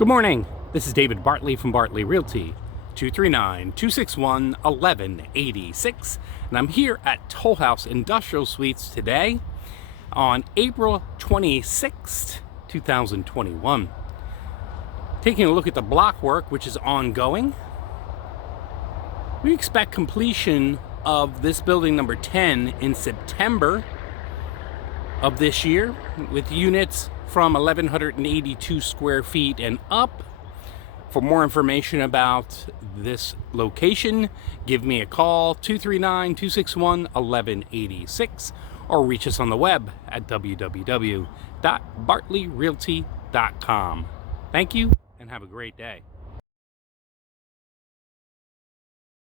Good morning. This is David Bartley from Bartley Realty, 239-261-1186. And I'm here at Tollhouse Industrial Suites today on April 26th, 2021. Taking a look at the block work, which is ongoing. We expect completion of this building number 10 in September of this year, with units from 1,182 square feet and up. For more information about this location, give me a call, 239-261-1186, or reach us on the web at www.bartleyrealty.com. Thank you and have a great day.